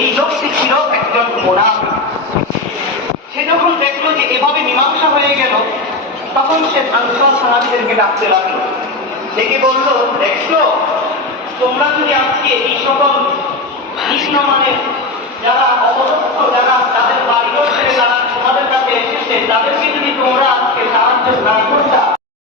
এই লোকটি ছিল একজন মুনাফিক। সে যখন দেখলো যে এভাবে মীমাংসা হয়ে গেল, তখন সে আনসার সাহাবীদেরকে ডাকতে লাগলো, ডেকে বলল, দেখছো তোমরা যদি আজকে এই সকল নিম্নমানের যারা অবদক্ষ, যারা তাদের বাড়িঘর ছেড়ে তারা তোমাদের কাছে এসেছে, তাদেরকে যদি তোমরা